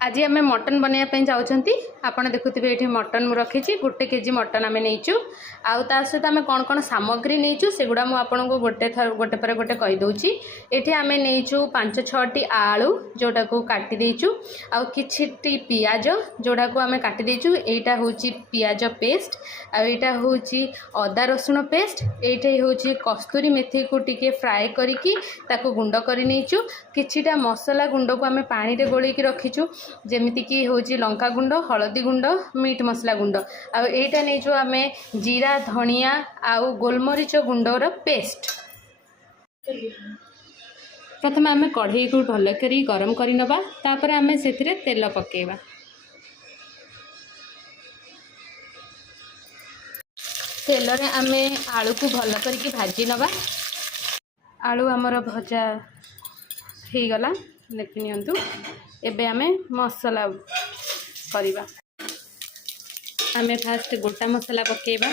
आज आम मटन बनवाई चाहते आपड़ देखुवे ये मटन मुझे रखी 1 केजी मटन आम नहींचु आउ ता सहित आम कौन कौन सामग्री नहींचु सेगुड़ा मुझे आपन को गोटे पर गोटे कहीदे ये आम नहींचु 5-6टी आलू जोटा को काटी देचु आउ किछि पियाज जोड़ा को आम काटी देचु एटा होची पियाज पेस्ट आईटा होची अदा रसुण पेस्ट एटा होची कस्तूरी मेथी को टिके फ्राए करिकी ताको गुंड करि नेचु किछिटा मसला गुंड को आम पानी रे गोली की रखीचु जेमिति की होची लंका गुंड हलदी गुंड मीट मसला गुंड आ एटा नै जो आमे जीरा धनिया आउ गोलमरीच गुंडर पेस्ट प्रथम आमे कढ़ई को भल करी गरम करि नबा तापर आमे सेथिरे तेल पकेबा तेल रे आमे आलू को भल करी भाजी नबा आलू हमर भजा हे गला देखि नियंतु एबे आमे मसला करिबा आमे फास्ट गोटा मसला पकेबा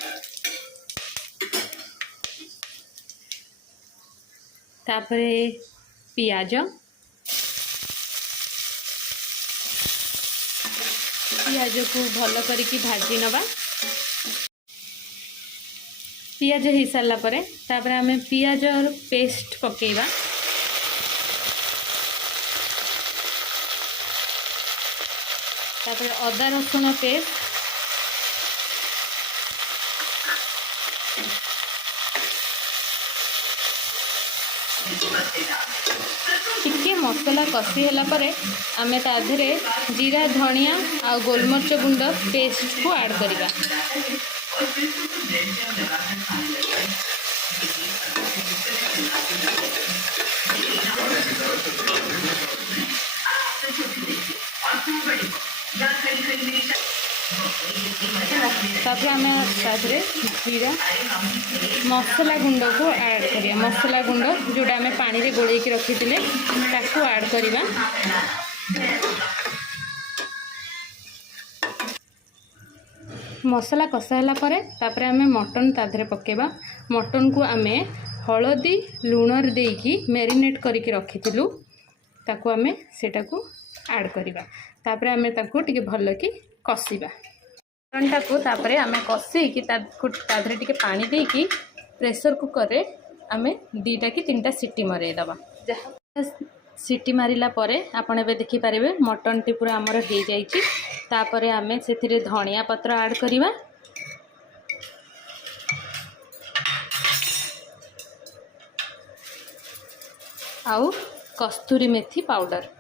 तापरे पियाज को भल करिकी भाजी नबा पियाज हो सारा पर तापरे आमे पियाज पेस्ट पकेबा तापर अदा रसुण पेस्ट टिके मसला कषी होला परे आमे ता धरे जीरा धनिया आ गोलमरीच गुंड पेस्ट को ऐड करिबा तापर आमे ताधरे जीरा मसला गुंड को ऐड करिया मसला गुंड जोड़ा आमे पानी रे गोळेई की रखिथिले ताको ऐड करिबा मसला कषाला परे तापर आमे मटन ताधरे पकेबा मटन को आमे हळदी लूणर देकी मैरिनेट करके रखिथिलु ताको आमे सेटा को ऐड करिबा तापर आमे ताको टिके भल की कषिबा मटनटा को तापर आमे कषी कि ताधरे टिके पानी देकी प्रेशर कुकर रे आमे 2टा कि 3टा सीटी मरे दबा सीटी मारिला परे आपण एबे देखि पारिबे मटन टी पूरा हमर हे जाईची तापर आमे सेथिरे धनिया पत्र ऐड करिबा आउ कस्तूरी मेथी पाउडर